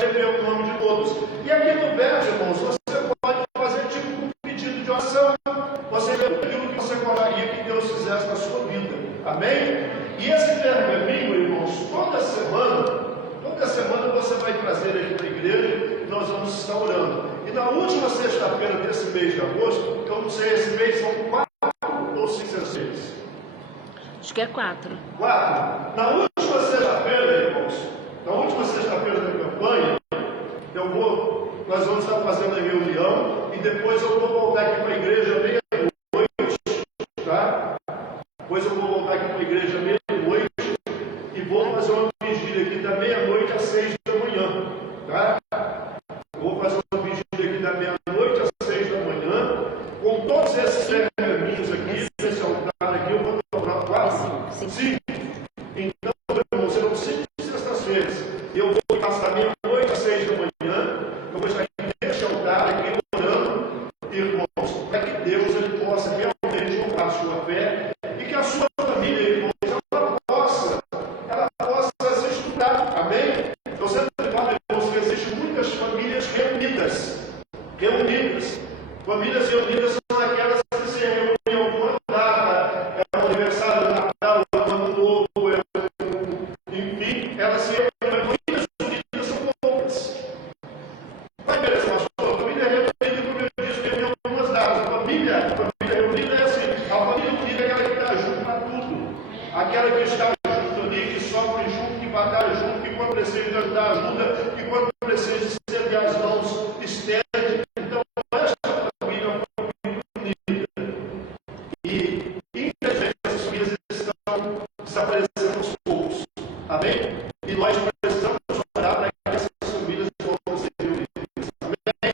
escrever o nome de todos. E aqui no verso, irmãos, você pode fazer tipo um pedido de oração. Você lê aquilo que você gostaria que Deus fizesse na sua vida. Amém? E esse pergaminho, irmãos, toda semana você vai trazer aqui para a igreja e nós vamos estar orando. E na última sexta-feira desse mês de agosto, eu não sei, esse mês são 4 ou 5 6? Acho que é 4. 4. Na última sexta-feira, irmãos, na última sexta-feira da campanha, nós vamos estar fazendo a reunião e depois eu vou voltar aqui para a igreja meia-noite, tá? Depois eu vou voltar aqui para a igreja meia-noite e vou fazer uma vigília aqui da meia-noite às 6 da manhã, tá? Eu vou fazer uma vigília aqui da meia-noite às 6 da manhã, com todos esses pergaminhos aqui, esse altar aqui, eu vou dobrar 4, 5. Então, irmãos, serão 5 sextas-feiras. Eu vou passar meia-noite às 6 da manhã, eu vou estar aqui nesse altar, aqui orando, irmãos, para que Deus ele possa realmente honrar a sua fé e que a sua família, irmãos, ela possa se estudar. Amém? Eu sempre falo, irmãos, que existem muitas famílias reunidas. Famílias reunidas são aquelas que se reúnem em alguma data, é o aniversário do Natal, é o Ano Novo, enfim, elas se reúnem. Famílias unidas são poucas. Vai ver, pastor, família reunida, como eu disse, tem algumas datas. Família reunida é assim, a família unida é aquela que está junto para tudo. Aquela que está junto ali, que sofre junto, que batalha junto, que quando precisa de ajudar, ajuda, que quando precisa de estender as mãos, estende. Então, essa família é uma família unida. E, infelizmente, essas famílias estão desaparecendo aos poucos. Amém? E nós precisamos orar para que essas famílias possam ser reunidas. Amém?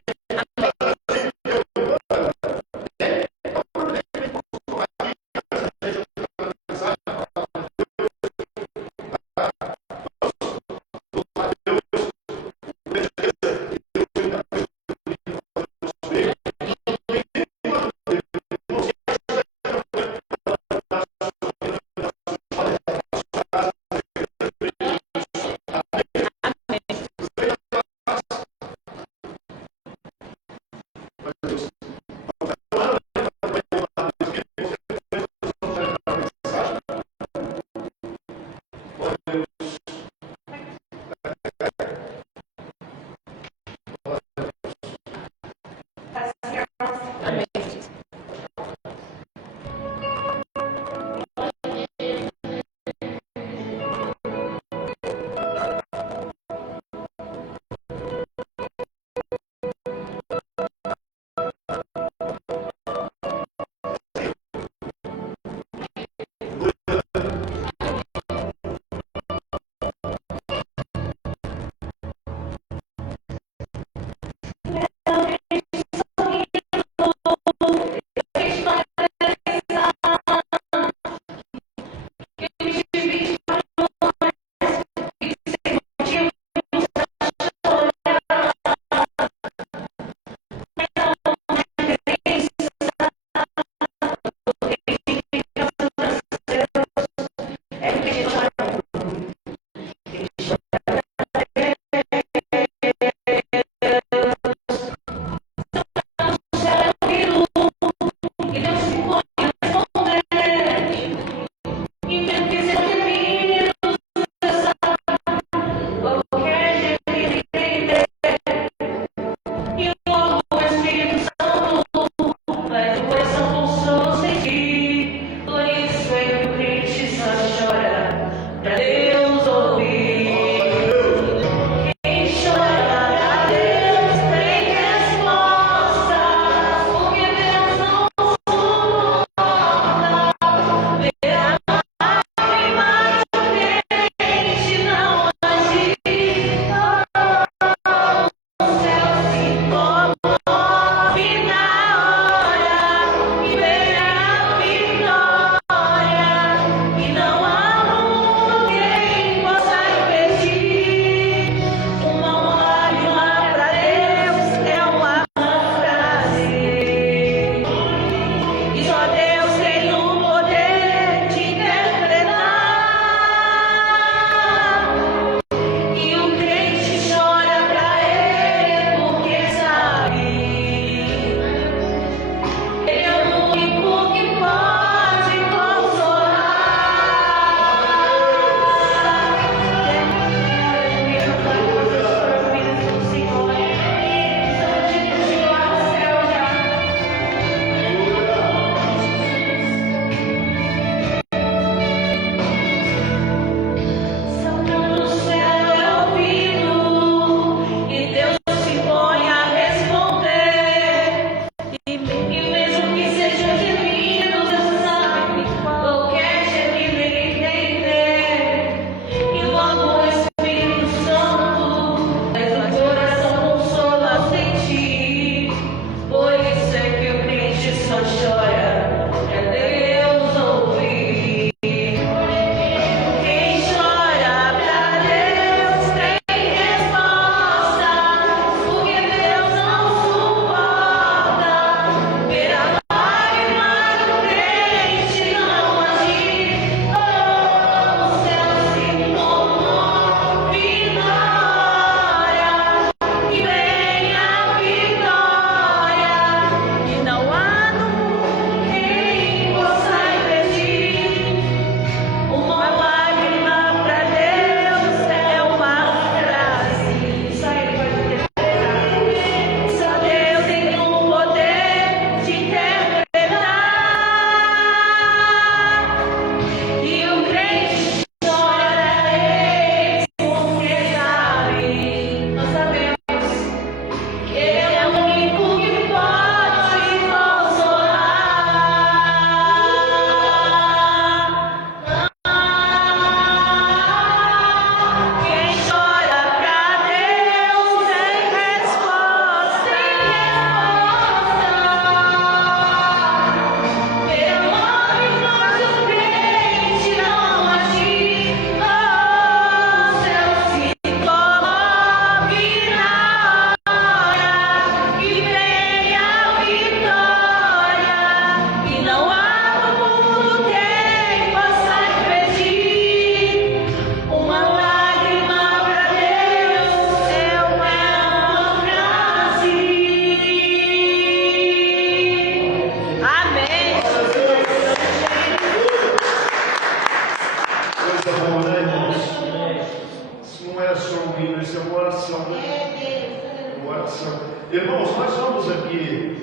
Irmãos, nós vamos aqui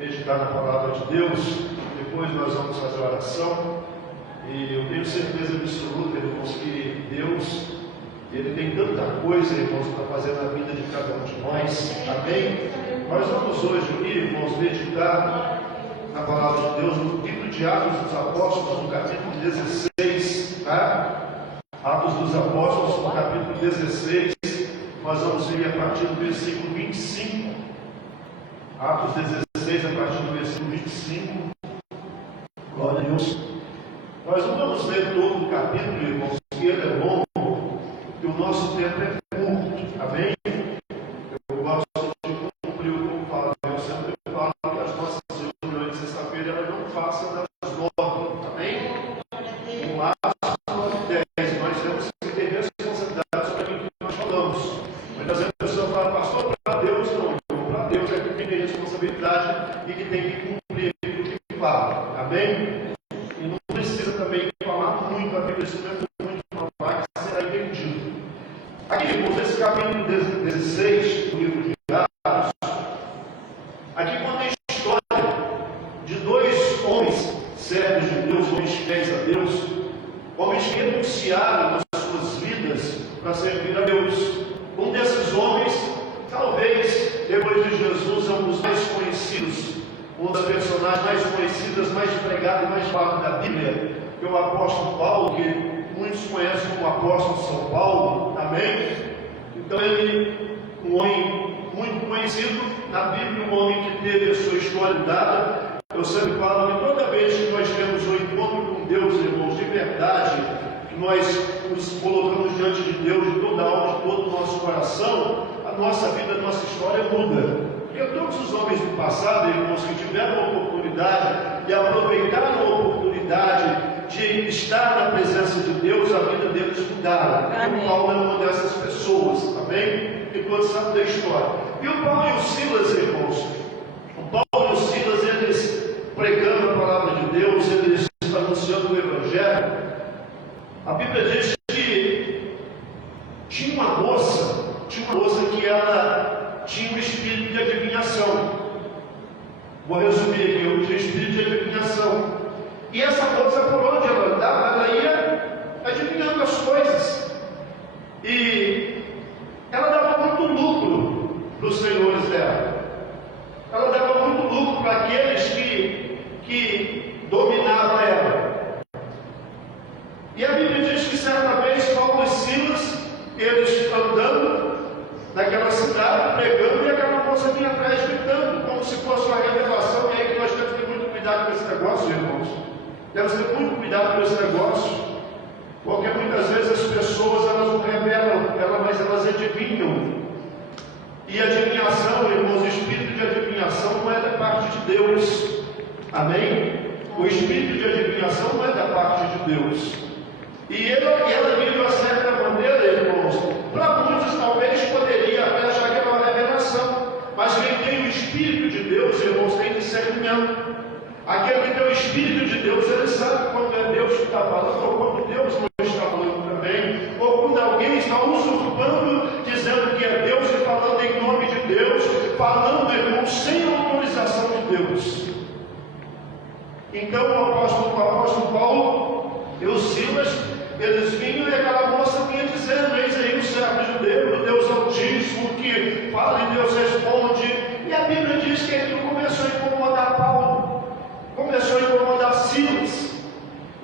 meditar na palavra de Deus, depois nós vamos fazer a oração, e eu tenho certeza absoluta, irmãos, que Deus, Ele tem tanta coisa, irmãos, para fazer na vida de cada um de nós, amém? Nós vamos hoje aqui, irmãos, meditar na palavra de Deus, no livro de Atos dos Apóstolos, no capítulo 16, tá? Atos dos Apóstolos, no capítulo 16, nós vamos ver a partir do versículo 25. Atos 16, a partir do versículo 25. Glória a Deus. Nós não vamos ler todo o capítulo, irmãos, que ele é longo, e o nosso tempo é curto, amém? Eu gosto de cumprir o que falo. Eu sempre falo que as nossas reuniões de sexta-feira elas não passam das 9, amém? No máximo 10. Nós temos que ter responsabilidade sobre aquilo que nós falamos. Muitas vezes a pessoa fala, pastor, para Deus não. Para Deus é que tem responsabilidade e que tem que cumprir aquilo que fala, amém? E não precisa também falar muito, a Bíblia escreve muito para que será entendido. Aqui, irmãos, nesse capítulo 16 do livro de Atos, aqui conta a história de dois homens servos de Deus, homens fiéis a Deus, homens que renunciaram as suas vidas para servir a Deus. Um desses homens, talvez, depois de Jesus, é um dos mais conhecidos, um dos personagens mais conhecidos, mais pregados e mais falados da Bíblia, que é o apóstolo Paulo, que muitos conhecem como apóstolo São Paulo, amém? Então ele, um homem muito conhecido na Bíblia, um homem que teve a sua história dada. Eu sempre falo que toda vez que nós temos um encontro com Deus, irmãos, de verdade, que nós nos colocamos diante de Deus, de toda a alma, de todo o nosso coração, a nossa vida, a nossa história muda. Porque todos os homens do passado, irmãos, que tiveram a oportunidade e aproveitaram a oportunidade de estar na presença de Deus, a vida deles mudaram. O Paulo é uma dessas pessoas, amém? Que todos sabem da história. E o Paulo e o Silas, irmãos, o Paulo e o Silas, eles pregando a palavra de Deus, eles anunciando o Evangelho. A Bíblia diz que tinha uma moça que ela tinha um espírito de adivinhação. Vou resumir aqui, eu tinha espírito de adivinhação. E essa moça, por onde ela andava, ela ia adivinhando as coisas. E ela dava muito lucro para os senhores dela. Ela dava muito lucro para aqueles que dominavam ela. E a Bíblia diz que certa vez Paulo e Silas, eles andando naquela cidade, pregando, e aquela moça vinha atrás gritando, como se fosse uma revelação. E aí que nós temos que ter muito cuidado com esse negócio, irmãos. Temos que ter muito cuidado com esse negócio, porque muitas vezes as pessoas, elas não revelam, mas elas adivinham. E adivinhação, irmãos, o espírito de adivinhação não é da parte de Deus, amém? O espírito de adivinhação não é da parte de Deus. E ela vive de uma certa maneira, irmãos, para muitos talvez poderia até achar que era uma revelação, mas quem tem o Espírito de Deus, irmãos, tem discernimento. Aquele que tem o Espírito de Deus, ele sabe quando é Deus que está falando, ou quando Deus não está falando também, ou quando alguém está usurpando, dizendo que é Deus e falando em nome de Deus, falando, irmãos, sem autorização de Deus. Então o apóstolo Paulo e os Silas, eles vinham e aquela moça vinha dizendo: eis aí o servo de Deus, o Deus Altíssimo, que fala e Deus responde. E a Bíblia diz que aquilo começou a incomodar Paulo, começou a incomodar Silas.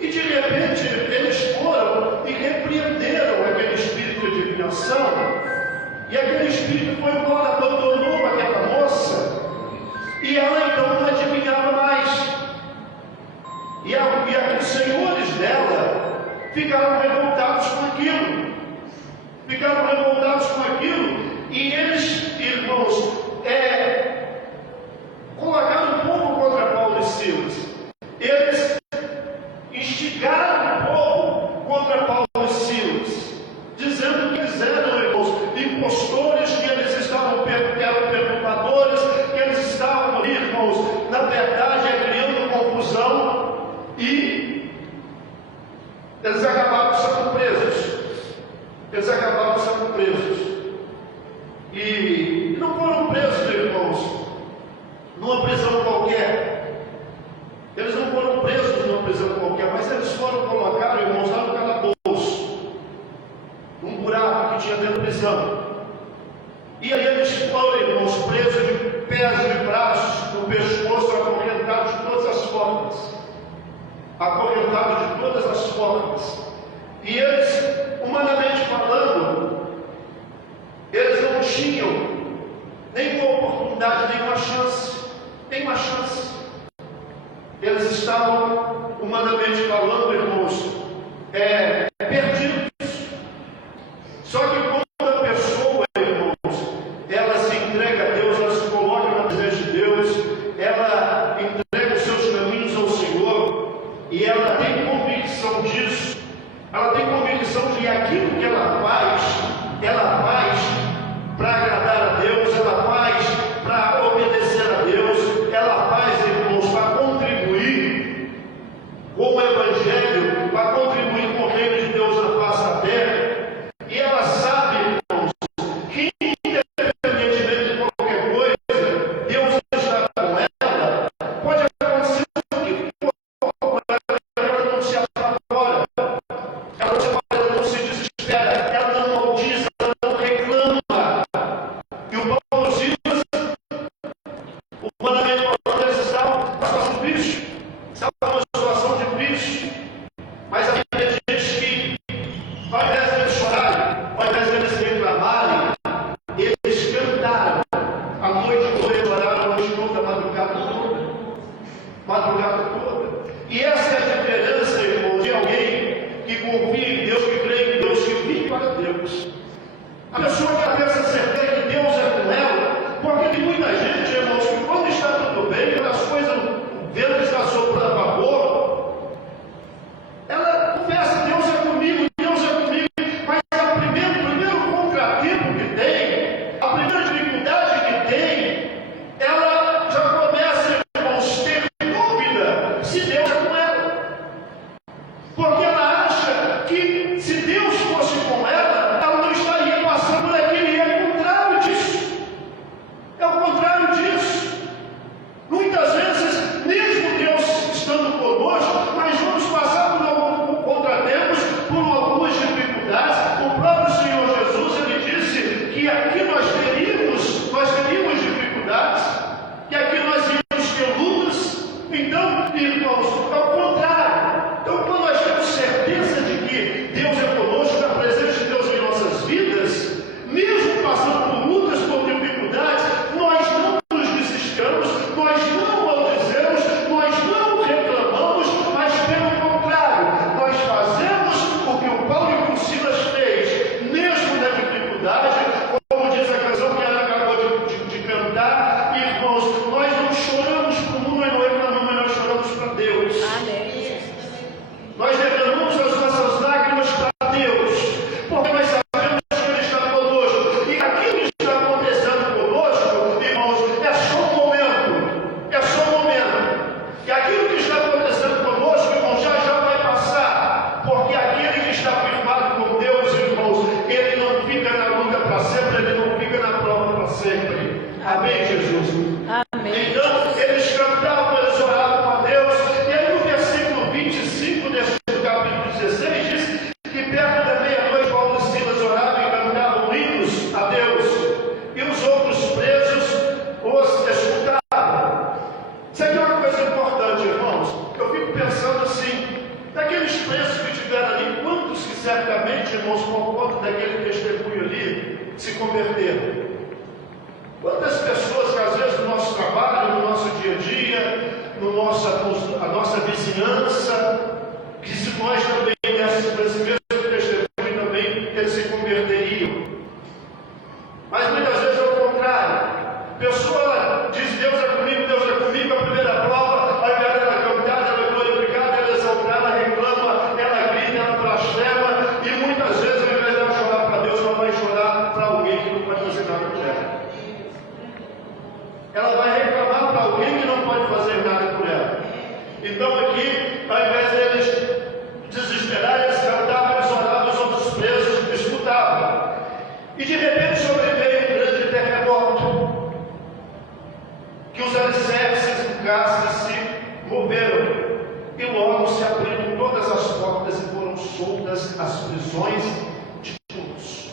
E de repente eles foram e repreenderam aquele espírito de adivinhação. E aquele espírito foi embora, abandonou aquela moça. E ela então não adivinhava mais. E os senhores dela ficaram revoltados com aquilo. E eles, irmãos, colocaram um povo contra Paulo e Silas. Eles instigaram o povo contra Paulo e Silas, dizendo que eles eram, irmãos, impostores, que eles eram perturbadores, que eles estavam, irmãos, na verdade, criando confusão. E eles acabaram sendo presos. E não foram prisão. E aí eles foram, irmãos, presos de pés e braços, no pescoço, acorrentados de todas as formas. Acorrentados de todas as formas. E eles, humanamente falando, eles não tinham nenhuma oportunidade, nenhuma chance. Nenhuma chance. Eles estavam, humanamente falando, irmãos, perdidos. Só que quando a pessoa, irmãos, ela se entrega a Deus, ela se coloca na presença de Deus, ela entrega os seus caminhos ao Senhor, e ela tem convicção disso, ela tem convicção de que aquilo que ela faz para agradar a Deus, ela faz para obedecer a Deus, ela faz, irmãos, para contribuir com o Evangelho, para contribuir com o reino de Deus na face da terra. E ela sabe, irmãos, que independentemente de qualquer coisa, Deus está com ela. Pode acontecer o que for, ela não se apavora, ela não se desespera, ela não maldiz, ela não reclama. E o Paulo Silas, humanamente falando, eles estavam numa situação difícil, estavam numa situação difícil, mas a Bíblia diz que, ao invés de eles chorarem, ao invés de eles reclamarem, eles cantaram a noite toda, eles oraram a noite toda, a madrugada toda. E essa é a diferença, irmão, de alguém que confia em Deus, que crê em Deus, que vive para Deus. A pessoa que pensa certeza que Deus é com ela, porque tem muita gente, irmãos, que quando está tudo bem, quando as coisas, o vento está soprando a favor, ela confessa, Deus é comigo, mas o primeiro contratempo que tem, a primeira dificuldade que tem, ela já começa, irmãos, a ter dúvida se Deus é com ela. Porque ela acha que se Deus fosse com ela, ela não estaria passando por aquilo, e é o contrário disso. É o contrário disso. Muitas vezes, mesmo Deus estando conosco, nós vamos passar por contratempos, por algumas dificuldades. O próprio Senhor Jesus, ele disse que aqui nós teríamos dificuldades, que aqui nós iríamos ter lutas. Então, irmãos, é o contrário. Então, quando nós temos certeza de que Deus é conosco, a presença de Deus em nossas vidas, mesmo passando por lutas, por dificuldades, nós não nos desesperamos, nós não maldizemos, nós não reclamamos, mas pelo contrário, nós fazemos o que o Paulo e o Silas fez, mesmo na dificuldade, como diz a canção que ela acabou de cantar, irmãos, nós não choramos para o mundo, nós não reclamamos, mas nós choramos para Deus. Amém. Nós derramamos as nossas lágrimas para Deus, porque nós sabemos que Ele está conosco, e aquilo que está acontecendo conosco, irmãos, é só um momento, e aquilo que está acontecendo conosco, irmãos, já vai passar, porque aquele que está firmado com Deus, irmãos, ele não fica na luta para sempre, ele não fica na prova para sempre. Amém, Jesus? Amém. Então, eles cantavam, eles oravam a Deus, e aí no versículo 25 deste capítulo 16 diz que perto da meia-noite Paulo e Silas oravam e cantavam hinos a Deus, e os outros presos os escutavam. Isso aqui é uma coisa importante, irmãos. Eu fico pensando assim, daqueles presos que estiveram ali, quantos que certamente, irmãos, por conta daquele testemunho ali, se converteram? Quantas pessoas que às vezes no nosso trabalho, no nosso dia a dia, a nossa vizinhança, que se nós também dessemos esse mesmo testemunho também, eles se converteriam. Mas muitas vezes é o contrário. A pessoa ela diz Deus é comigo, a primeira prova, ao invés dela cantar, ela é glorificada, ela é exaltada, ela reclama, ela grita, ela blasfema, e muitas vezes ao invés dela chorar para Deus, ela vai chorar para alguém que não pode fazer nada por ela. Ela vai reclamar para alguém que não pode fazer nada por ela. Então aqui, ao invés deles desesperarem, eles cantavam, eles oravam, os outros presos escutavam. E de repente sobreveio um grande terremoto, que os alicerces do cárcere se moveram, e logo se abriram todas as portas e foram soltas as prisões de todos.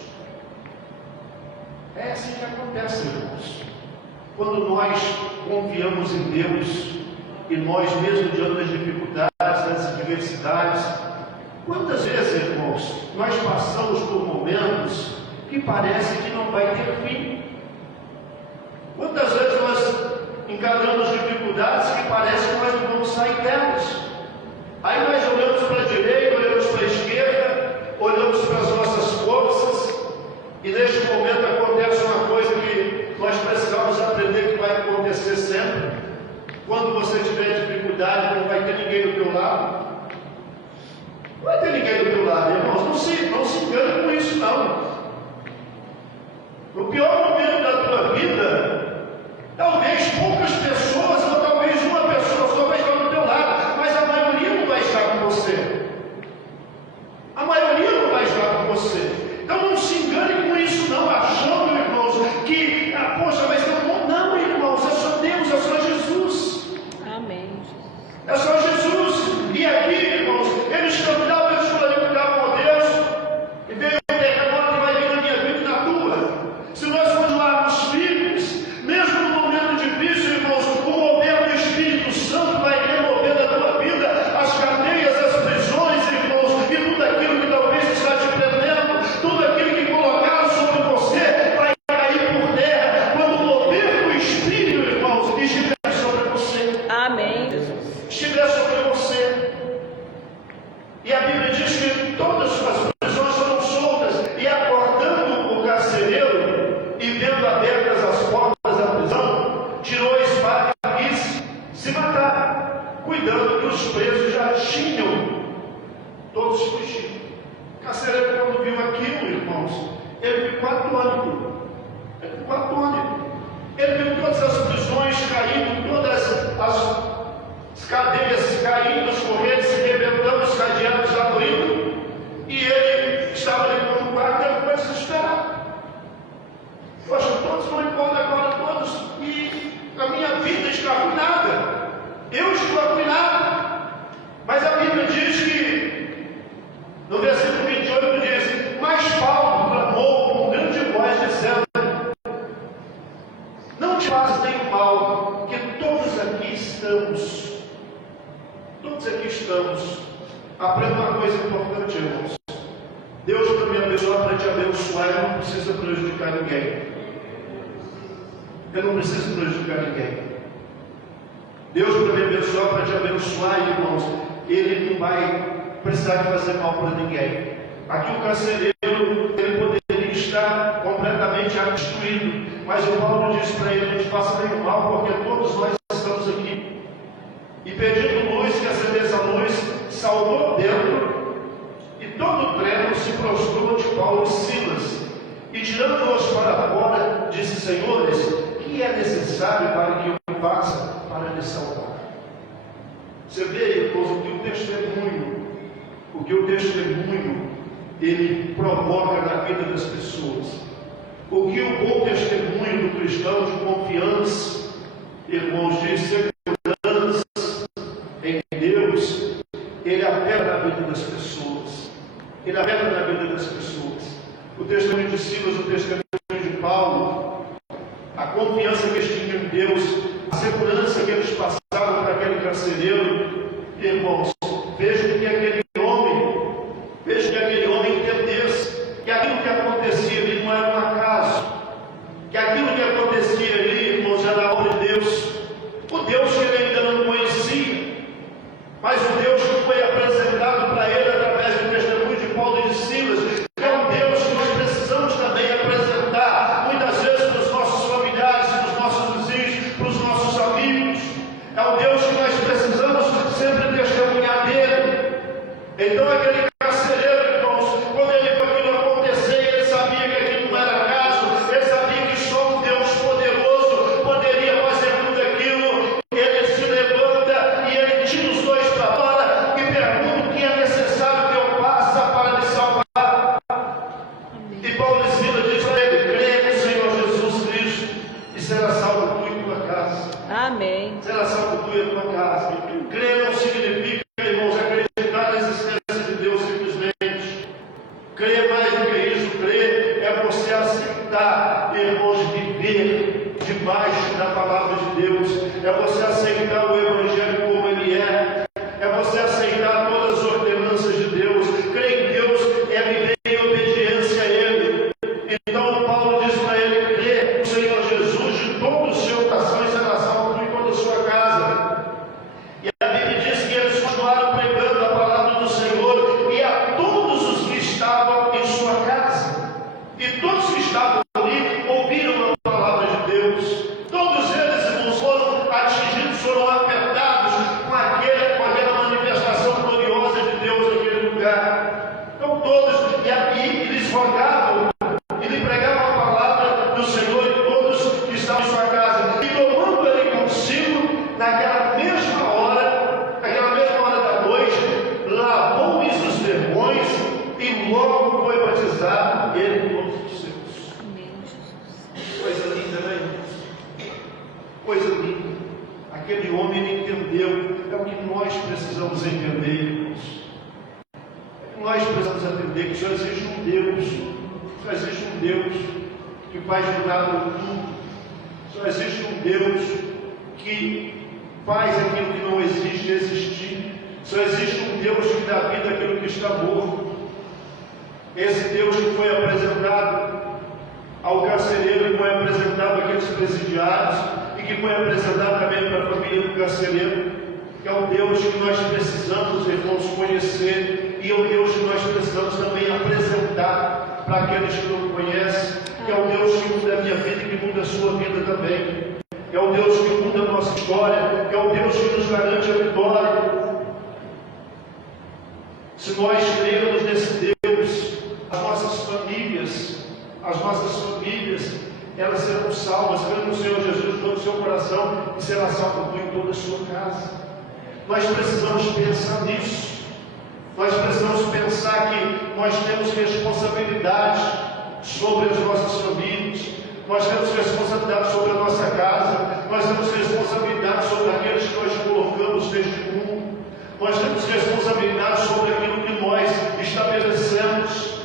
quando nós confiamos em Deus e nós mesmo diante das dificuldades, das adversidades, quantas vezes, irmãos, nós passamos por momentos que parece que não vai ter fim? Quantas vezes nós encaramos dificuldades que parece que nós não vamos sair delas? Aí nós olhamos para a direita, olhamos para a esquerda, olhamos para as nossas forças, e neste momento acontece uma coisa que nós precisamos aprender que vai acontecer sempre. Quando você tiver dificuldade, não vai ter ninguém do teu lado. Não vai ter ninguém do teu lado, irmãos. Não se engane com isso, não. No pior momento da tua vida, talvez poucas pessoas, ou talvez uma pessoa só vai estar do teu lado, mas a maioria não vai estar com você. A maioria não vai estar com você. Então não se engane com isso, não, achando, irmãos, que, poxa, mas não, irmãos, é só Deus, é só Jesus. Amém. É só Jesus. E aqui, irmãos, eles cantavam, eles glorificavam a Deus, e veio o terremoto que vai vir na minha vida e na tua. Se nós continuarmos firmes, mesmo no momento difícil, irmãos, o mover do Espírito Santo vai remover da tua vida as cadeias, as prisões, irmãos, e tudo aquilo que talvez está te prendendo, tudo aquilo que colocaram sobre você vai cair por terra quando o mover do Espírito, irmãos, estiver sobre você. Amém, Jesus. Estiver sobre você. E a Bíblia diz que todas as prisões foram soltas, e acordando o carcereiro e vendo abertas as portas da prisão, tirou a espada e quis se matar, cuidando que os presos já tinham todos fugido. O carcereiro, quando viu aquilo, irmãos, ele ficou atônito. Ele viu todas as prisões caindo, todas as cadeias caindo, os correntes se rebentando, os cadeados abrindo, e ele estava ali com o quarto, ele foi desesperado. Poxa, todos vão embora agora, todos, e a minha vida está arruinada. Eu estou arruinado. Mas a Bíblia diz que, no versículo 28 diz: mas Paulo clamou com grande voz, dizendo: não te faças nenhum mal, que todos aqui estamos. Todos aqui estamos. Aprenda uma coisa importante, irmãos. Deus para me abençoar, para te abençoar, eu não preciso prejudicar ninguém. Eu não preciso prejudicar ninguém. Deus para me abençoar, para te abençoar, irmãos, Ele não vai precisar de fazer mal para ninguém. Aqui o carcereiro, ele poderia estar completamente destruído, mas o Paulo diz para ele: não te faça nenhum mal, porque todos nós estamos aqui. E pedindo luz, que acendesse a luz, saltou dentro, e todo o tremo se prostrou de Paulo e Silas, e tirando-os para fora, disse: senhores, que é necessário para que eu faça para lhes salvar? Você vê, irmãos, o que o testemunho ele provoca na vida das pessoas. O que o bom testemunho do cristão de confiança, irmãos, de segurança em Deus, ele afeta na vida das pessoas. Ele afeta na vida das pessoas. O testemunho de Silas, o testemunho de Paulo, a confiança que eles tinham em Deus, a segurança que eles passaram para aquele carcereiro, irmãos, vejam que aquele homem entendesse que aquilo que acontecia ali não era um acaso, que aquilo que acontecia ali, irmãos, era a obra de Deus, o Deus que ele ainda não conhecia, mas o Deus que foi apresentado para ele através do testemunho de Paulo e de Silas, que é um Deus que nós precisamos também apresentar, muitas vezes para os nossos familiares, para os nossos vizinhos, para os nossos amigos. É um Deus que nós precisamos sempre testemunhar dele. Então aquele carcereiro, irmãos, palavra de Deus, é você aceitar o Evangelho como ele é você aceitar todas as ordenanças de Deus. Crer em Deus é viver em obediência a Ele. Então Paulo diz para ele: crê no Senhor Jesus de todo o seu coração e será salvo em toda a sua casa. E a Bíblia diz que eles continuaram pregando a palavra do Senhor e a todos os que estavam em sua casa. E todos que estavam ali ouviram a palavra de Deus. Todos eles, irmãos, foram atingidos, foram afetados com aquela manifestação gloriosa de Deus naquele lugar. Então todos, e eles rogavam, e lhe pregavam a palavra do Senhor e todos que estavam em sua casa. E tomando ele consigo, naquela mesma hora da noite, lavou-lhes os vergões e logo foi batizado ele com todos os seus. Amém, Jesus. Coisa linda, né, irmãos? Coisa linda. Aquele homem ele entendeu. É o que nós precisamos entender, irmãos. Nós precisamos entender que só existe um Deus. Só existe um Deus que faz mudar o mundo. Só existe um Deus que faz aquilo que não existe existir. Só existe um Deus que dá vida àquilo que está morto. Esse Deus que foi apresentado ao carcereiro, que foi apresentado àqueles presidiários e que foi apresentado também para a família do carcereiro, que é o Deus que nós precisamos, irmãos, conhecer, e é o Deus que nós precisamos também apresentar para aqueles que não conhecem, que é o Deus que muda a minha vida e que muda a sua vida também. É o Deus que muda a nossa história, é o Deus que nos garante a vitória. Se nós crermos nesse Deus, as nossas famílias, elas serão salvas. Crê no Senhor Jesus de todo o seu coração e será salvo tu em toda a sua casa. Nós precisamos pensar nisso. Nós precisamos pensar que nós temos responsabilidade sobre as nossas famílias. Nós temos responsabilidade sobre a nossa casa. Nós temos responsabilidade sobre aqueles que nós colocamos neste mundo. Nós temos responsabilidade sobre aquilo que nós estabelecemos.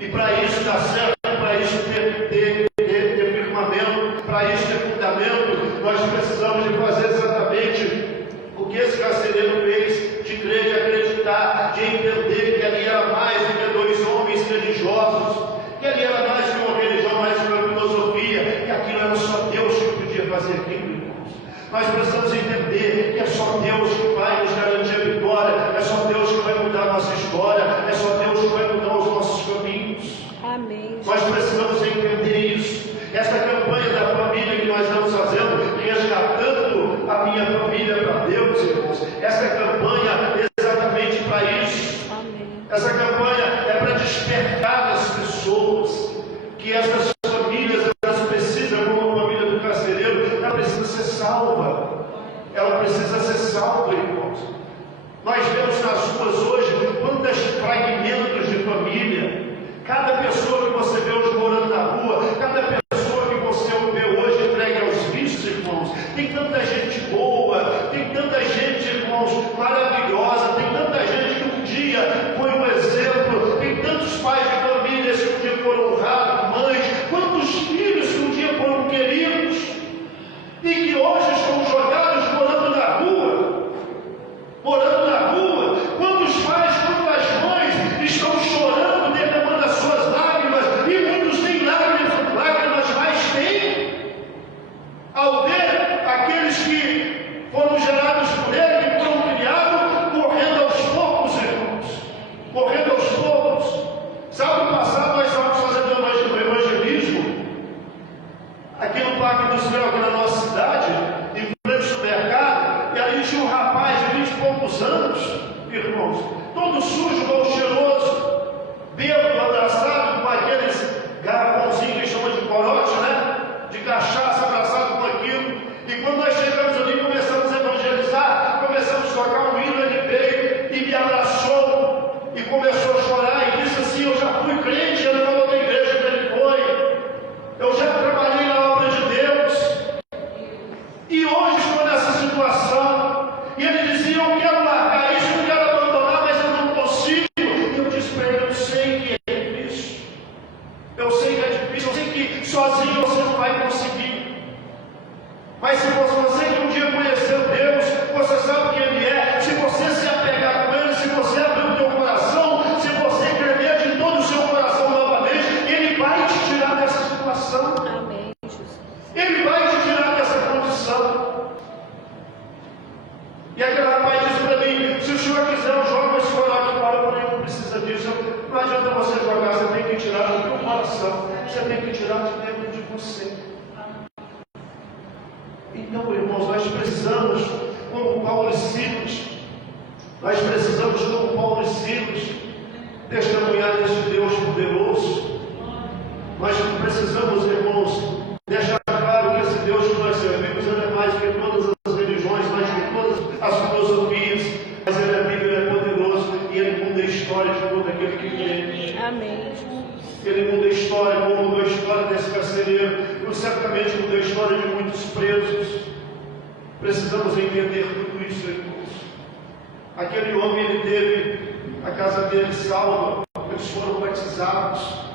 E para isso dar certo, para isso ter firmamento, para isso ter fundamento, nós precisamos de fazer exatamente o que esse carcereiro fez, de crer, de acreditar, de entender que ali era mais do que dois homens religiosos, que ali era mais que uma religião, mais que uma filosofia, que aquilo era só Deus que podia fazer aquilo, irmãos. Nós precisamos entender que é só Deus que vai nos garantir a vitória, é só Deus que vai mudar a nossa história, é só Deus que vai mudar os nossos caminhos. Amém. Nós precisamos entender isso. Esta campanha da família que nós estamos fazendo, resgatando a minha família para Deus, irmãos. Essa campanha é exatamente para isso. Amém. Essa campanha é para despertar as pessoas que essas famílias, elas precisam, como a família do carcereiro, ela precisa ser salva. Ela precisa ser salva, irmãos. Nós vemos nas ruas hoje quantos fragmentos de família. Cada pessoa que você vê hoje morando na rua, cada pessoa que você vê hoje entregue aos vícios, irmãos, tem tanta gente boa, tem tanta gente, irmãos, maravilhosa, tem tanta gente que um dia foi um exemplo, tem tantos pais de famílias que um dia foram honrados, mães, quantos filhos que um dia foram queridos e que hoje estão jogados morando na rua. Quantos pais, quantas mães estão chorando, derramando as suas lágrimas, e muitos nem lágrimas mais têm, ao ver aqueles que foram gerados por ele, que foram criados, morrendo aos poucos, irmãos, morrendo aos poucos. Sábado passado nós estávamos fazendo evangelismo aqui no Parque Industrial, aqui na nossa cidade, em frente ao supermercado, e ali tinha um rapaz de 20 e poucos anos, irmãos, todo sujo, mal cheiroso, bêbado, abraçado com aqueles garrafãozinhos que chamam de corote, né? De cachaça, abraçado com aquilo. E quando nós chegamos ali, começamos a evangelizar, começamos a tocar um hino, ele veio e me abraçou e começou a chorar e disse assim: eu já fui crente. adianta você jogar, você tem que tirar do teu coração, você tem que tirar de dentro de você. Então, irmãos, nós precisamos, como Paulo e Silas, nós precisamos, como Paulo e Silas, testemunhar desse Deus poderoso. Nós precisamos, irmãos, deixar claro que esse Deus que nós servimos ele é mais que todas as religiões, mais que todas as filosofias, mas ele é vivo, ele é poderoso e ele muda a história de todo aquele que crê. Amém. Ele muda a história, como mudou a história desse carcereiro, e certamente mudou a história de muitos presos. Precisamos entender tudo isso, irmãos. Aquele homem, ele teve a casa dele salva, eles foram batizados.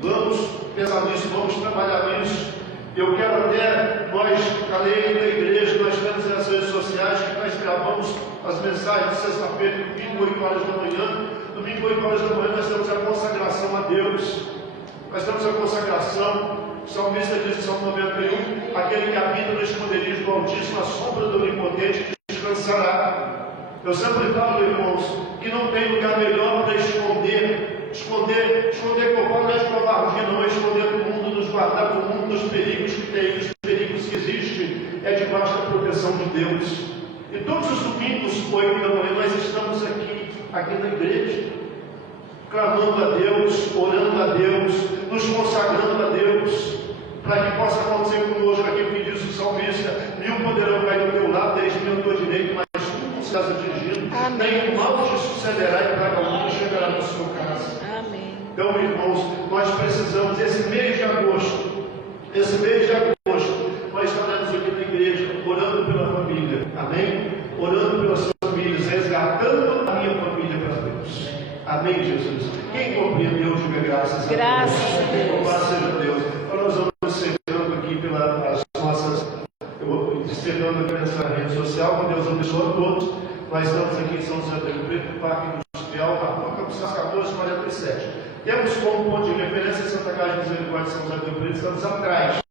Vamos pensar nisso, vamos trabalhar nisso. Eu quero até, nós, a lei da igreja, nós temos nas redes sociais que nós gravamos as mensagens de sexta-feira, domingo, 8 horas da manhã. Domingo, 8 horas da manhã, nós temos a consagração a Deus. Nós temos a consagração. O salmista diz em Salmo 91, aquele que habita no esconderijo do Altíssimo, a sombra do Onipotente, descansará. Eu sempre falo, irmãos, que não tem lugar melhor para esconder que eu falo não é covardia, não é esconder do mundo, nos guardar do mundo dos perigos que tem, dos perigos que existem, é debaixo da proteção de Deus. E todos os domingos, 8 da manhã, nós estamos aqui na igreja, clamando a Deus, orando a Deus, nos consagrando a Deus, para que possa acontecer conosco aquilo que diz o salmista: 1000 poderão cair do teu lado, 10.000 à tua direita, mas tu não serás atingido, nem o mal te sucederá e praga alguma chegará na sua casa. Então, irmãos, nós precisamos, esse mês de agosto, nós estaremos aqui na igreja, orando pela família, amém? Orando pelas famílias, resgatando a minha família para Deus, amém, Jesus? Quem compreendeu, diga graças a Deus. Graças a Deus. Louvado seja Deus. Então, nós vamos encerrando aqui pelas nossas, eu vou encerrando aqui nessa rede social, que Deus abençoe a todos. Nós estamos aqui em São José do Rio Preto, Parque Industrial, na Campos 1447. Temos como ponto de referência Santa Casa de Misericórdia de São José do Rio Preto, estamos atrás.